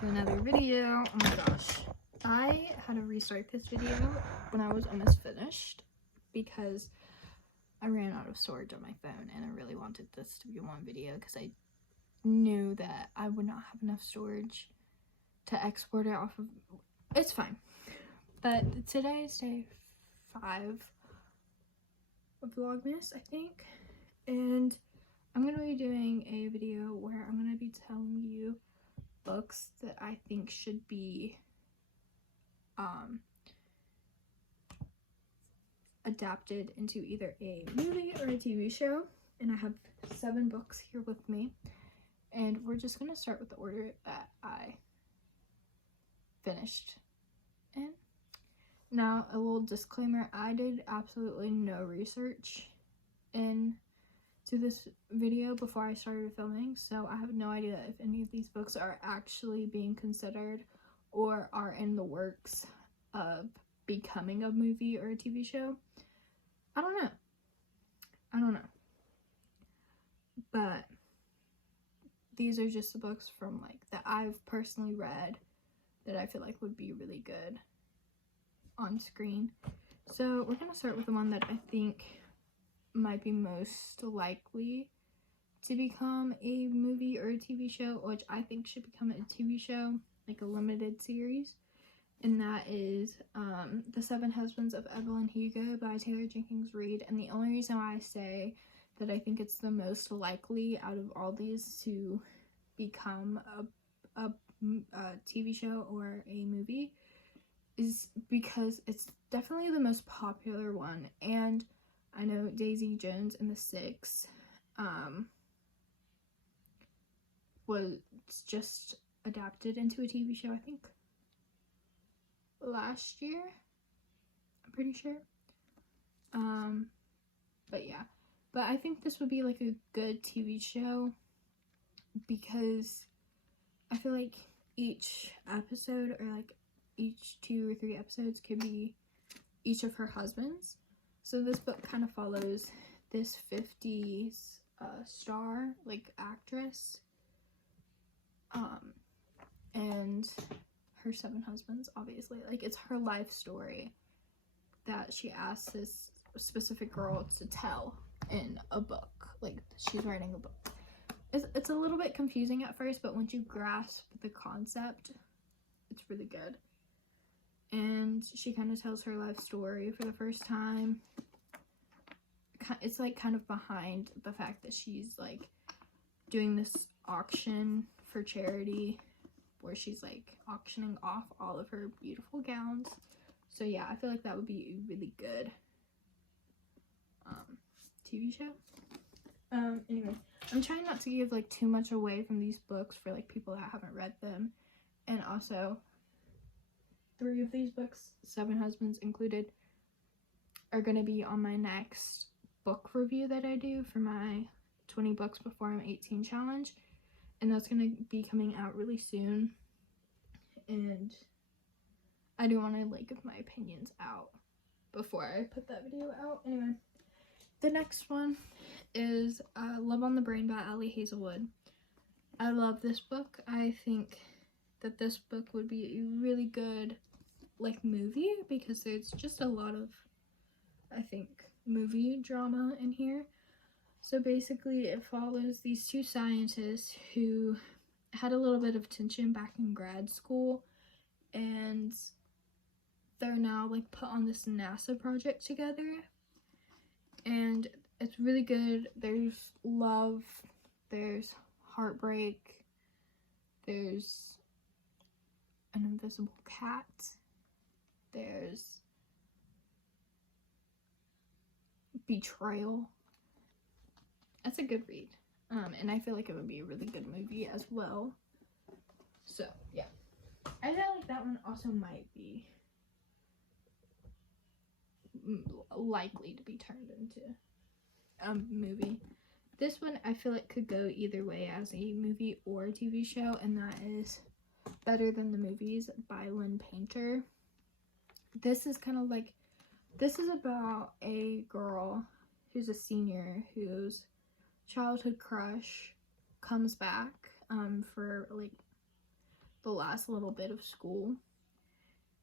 to another video. Oh my gosh, I had to restart this video when I was almost finished because I ran out of storage on my phone and I really wanted this to be one video because I knew that I would not have enough storage to export it off of. It's fine, but today is day 5 of vlogmas, I think, and I'm gonna be doing a video where I'm gonna be telling you books that I think should be adapted into either a movie or a TV show. And I have 7 books here with me, and we're just gonna start with the order that I finished in. Now, a little disclaimer, I did absolutely no research into this video before I started filming, so I have no idea if any of these books are actually being considered or are in the works of becoming a movie or a TV show. I don't know, but these are just the books from that I've personally read that I feel like would be really good on screen. So we're gonna start with the one that I think might be most likely to become a movie or a TV show, which I think should become a TV show, like a limited series, and that is The 7 Husbands of Evelyn Hugo by Taylor Jenkins Reid. And the only reason why I say that I think it's the most likely out of all these to become a TV show or a movie is because it's definitely the most popular one, and I know Daisy Jones and the Six was just adapted into a TV show, I think last year, I'm pretty sure. But yeah, but I think this would be like a good TV show because I feel like each episode, or like each 2 or 3 episodes, could be each of her husbands. So this book kind of follows this 50s star, actress, and her 7 husbands, obviously. It's her life story that she asks this specific girl to tell in a book. She's writing a book. It's a little bit confusing at first, but once you grasp the concept, it's really good. And she kind of tells her life story for the first time. It's kind of behind the fact that she's doing this auction for charity where she's auctioning off all of her beautiful gowns. So yeah, I feel like that would be a really good TV show. Anyway, I'm trying not to give too much away from these books for people that haven't read them. And also, 3 of these books, 7 Husbands included, are going to be on my next book review that I do for my 20 books before I'm 18 challenge, and that's going to be coming out really soon, and I do want to give my opinions out before I put that video out. Anyway, the next one is Love on the Brain by Ali Hazelwood. I love this book. I think that this book would be a really good movie because there's just a lot of, I think, movie drama in here. So basically it follows these 2 scientists who had a little bit of tension back in grad school, and they're now put on this NASA project together, and it's really good. There's love, there's heartbreak, there's an invisible cat, there's betrayal. That's a good read, and I feel like it would be a really good movie as well. So yeah, I feel like that one also might be likely to be turned into a movie. This one I feel like could go either way as a movie or a TV show, and that is Better Than the Movies by Lynn Painter. This is kind of this is about a girl who's a senior whose childhood crush comes back for the last little bit of school,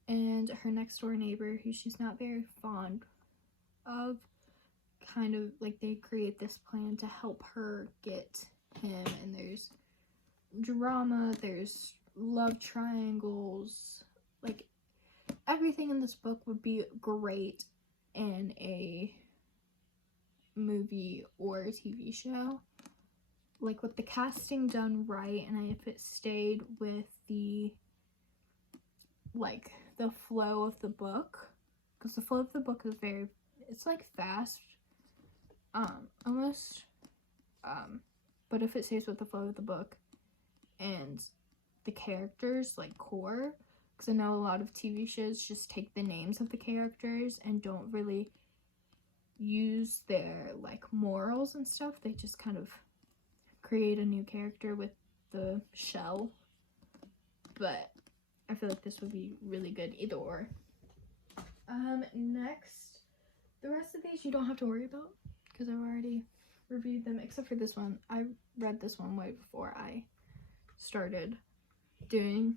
and her next door neighbor, who she's not very fond of, kind of like they create this plan to help her get him, and there's drama, there's love triangles, like everything in this book would be great in a movie or a TV show. Like with the casting done right, and if it stayed with the like the flow of the book, because the flow of the book is it's like fast, almost, but if it stays with the flow of the book and the characters like core, because I know a lot of TV shows just take the names of the characters and don't really use their like morals and stuff. They just kind of create a new character with the shell. But I feel like this would be really good either or. Next, the rest of these you don't have to worry about because I've already reviewed them, except for this one. I read this one way before I started doing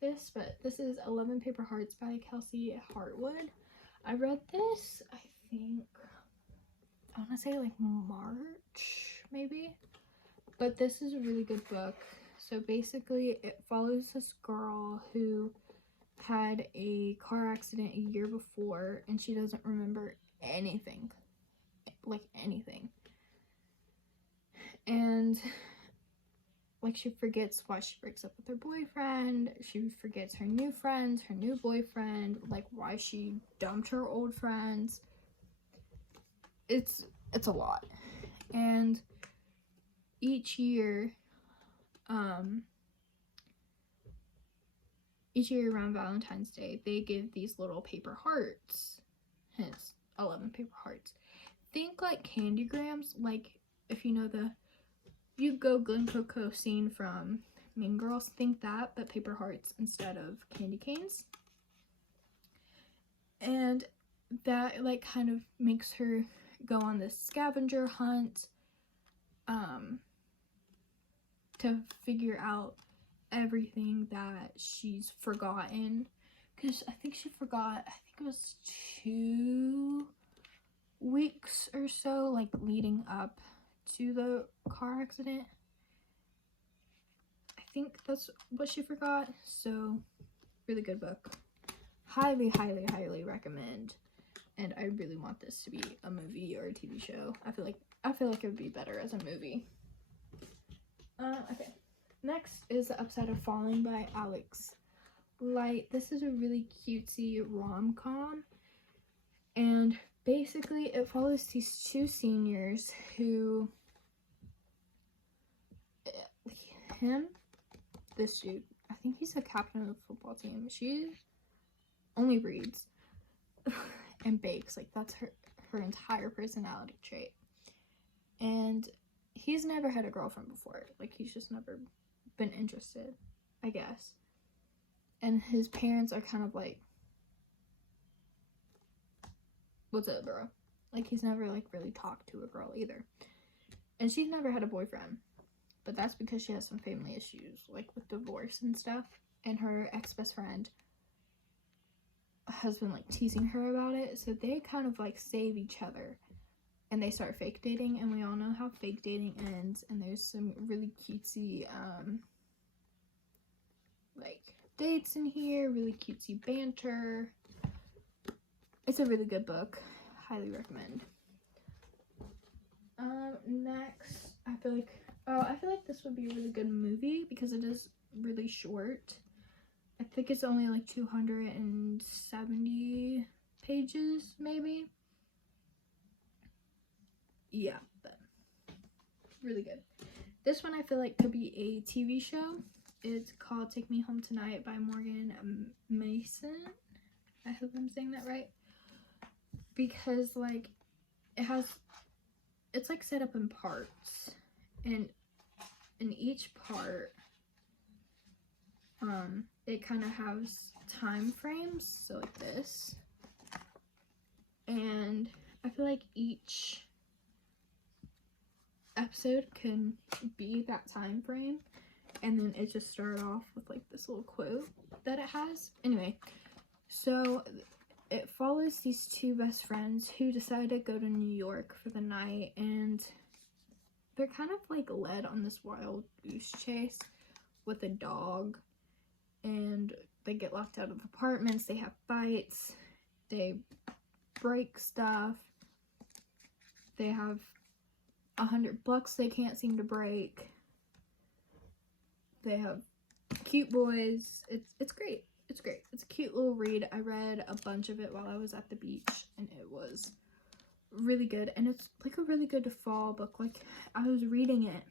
this, but this is 11 Paper Hearts by Kelsey Hartwood. I read this, I think, I want to say like March, maybe, but this is a really good book. So basically it follows this girl who had a car accident a year before, and she doesn't remember anything, like anything, and like she forgets why she breaks up with her boyfriend, she forgets her new friends, her new boyfriend, like why she dumped her old friends. It's a lot. And each year around Valentine's Day, they give these little paper hearts, hence 11 paper hearts. Think like candygrams, like if you know you go Glen Coco scene from Mean Girls, think that, but paper hearts instead of candy canes. And that like kind of makes her go on this scavenger hunt to figure out everything that she's forgotten, because I think she forgot, I think it was 2 weeks or so, like leading up to the car accident. I think that's what she forgot. So really good book, highly recommend, and I really want this to be a movie or a TV show. I feel like it would be better as a movie. Okay, next is The Upside of Falling by Alex Light. This is a really cutesy rom-com, and basically it follows these 2 seniors who, this dude, I think he's the captain of the football team. She only reads and bakes, like that's her entire personality trait. And he's never had a girlfriend before, like he's just never been interested, I guess. And his parents are kind of like, what's up, bro? Like he's never like really talked to a girl either. And she's never had a boyfriend, but that's because she has some family issues, like with divorce and stuff, and her ex-best friend has been like teasing her about it, so they kind of like save each other, and they start fake dating, and we all know how fake dating ends. And there's some really cutesy like dates in here, really cutesy banter. It's a really good book, highly recommend. Next, I feel like this would be a really good movie because it is really short. I think it's only like 270 pages, maybe. Yeah, but really good. This one I feel like could be a TV show. It's called Take Me Home Tonight by Morgan Mason. I hope I'm saying that right. Because like it's like set up in parts, and in each part it kind of has time frames, so like this, and I feel like each episode can be that time frame, and then it just started off with like this little quote that it has. Anyway, so it follows these two best friends who decide to go to New York for the night, and they're kind of like led on this wild goose chase with a dog, and they get locked out of apartments, they have fights, they break stuff, they have $100 they can't seem to break, they have cute boys. It's great. It's great. It's a cute little read. I read a bunch of it while I was at the beach, and it was really good. And it's like a really good fall book. Like, I was reading it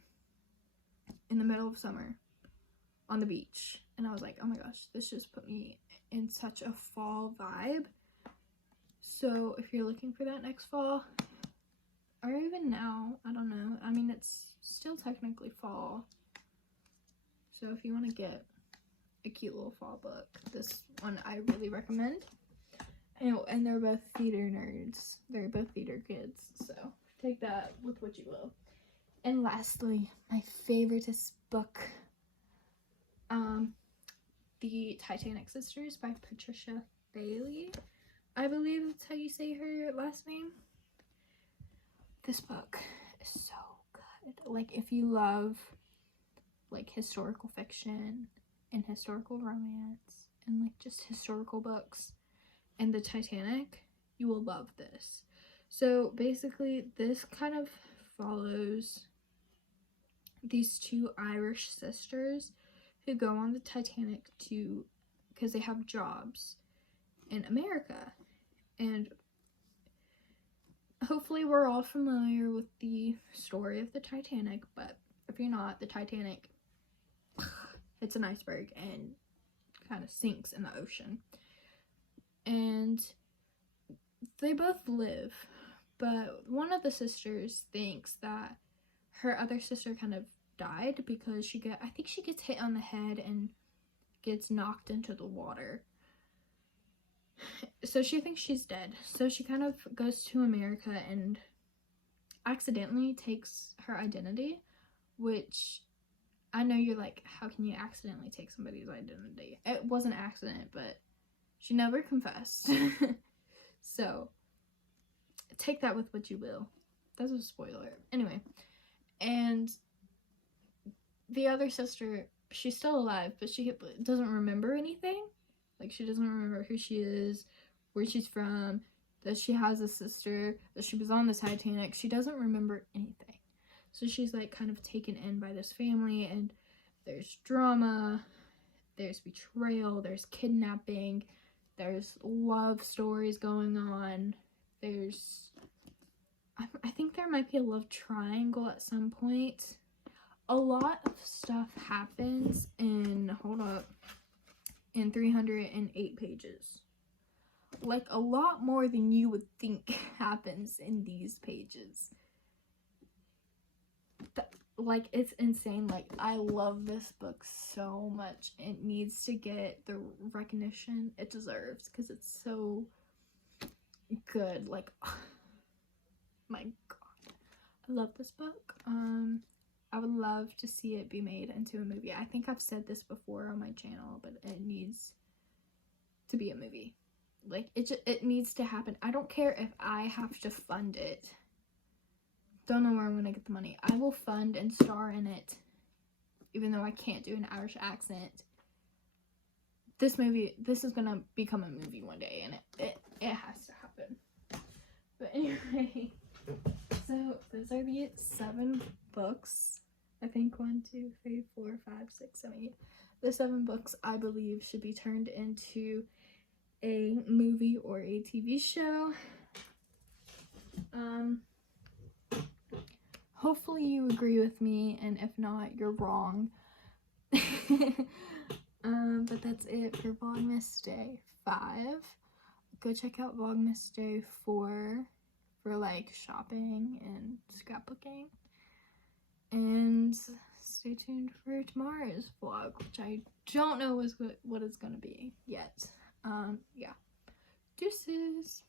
in the middle of summer on the beach, and I was like, oh my gosh, this just put me in such a fall vibe. So if you're looking for that next fall, or even now, I don't know, I mean, it's still technically fall, so if you want to get a cute little fall book, this one I really recommend. And they're both theater nerds. They're both theater kids, so take that with what you will. And lastly, my favoriteest book, the Titanic Sisters by Patricia Bailey. I believe that's how you say her last name. This book is so good. Like, if you love like historical fiction and historical romance and like just historical books and the Titanic, you will love this. So basically this kind of follows these two Irish sisters who go on the Titanic because they have jobs in America. And hopefully we're all familiar with the story of the Titanic, but if you're not, the Titanic, it's an iceberg and kind of sinks in the ocean. And they both live, but one of the sisters thinks that her other sister kind of died because I think she gets hit on the head and gets knocked into the water. So she thinks she's dead. So she kind of goes to America and accidentally takes her identity, which I know you're like, how can you accidentally take somebody's identity? It was an accident, but she never confessed. So take that with what you will. That's a spoiler. Anyway, and the other sister, she's still alive, but she doesn't remember anything. Like, she doesn't remember who she is, where she's from, that she has a sister, that she was on the Titanic. She doesn't remember anything. So she's like kind of taken in by this family, and there's drama, there's betrayal, there's kidnapping, there's love stories going on, there's, I think there might be a love triangle at some point. A lot of stuff happens in 308 pages. Like, a lot more than you would think happens in these pages. Like, it's insane. Like, I love this book so much. It needs to get the recognition it deserves because it's so good. Like, my god, I love this book. I would love to see it be made into a movie. I think I've said this before on my channel, but it needs to be a movie. Like, it needs to happen. I don't care if I have to fund it. Don't know where I'm gonna get the money. I will fund and star in it, even though I can't do an Irish accent. This is gonna become a movie one day, and it has to happen. But anyway, so those are the 7 books. I think 1, 2, 3, 4, 5, 6, 7, 8. The 7 books I believe should be turned into a movie or a TV show. Hopefully you agree with me, and if not, you're wrong. But that's it for Vlogmas Day 5. Go check out Vlogmas Day 4 for like shopping and scrapbooking. And stay tuned for tomorrow's vlog, which I don't know what it's gonna be yet. Yeah. Deuces.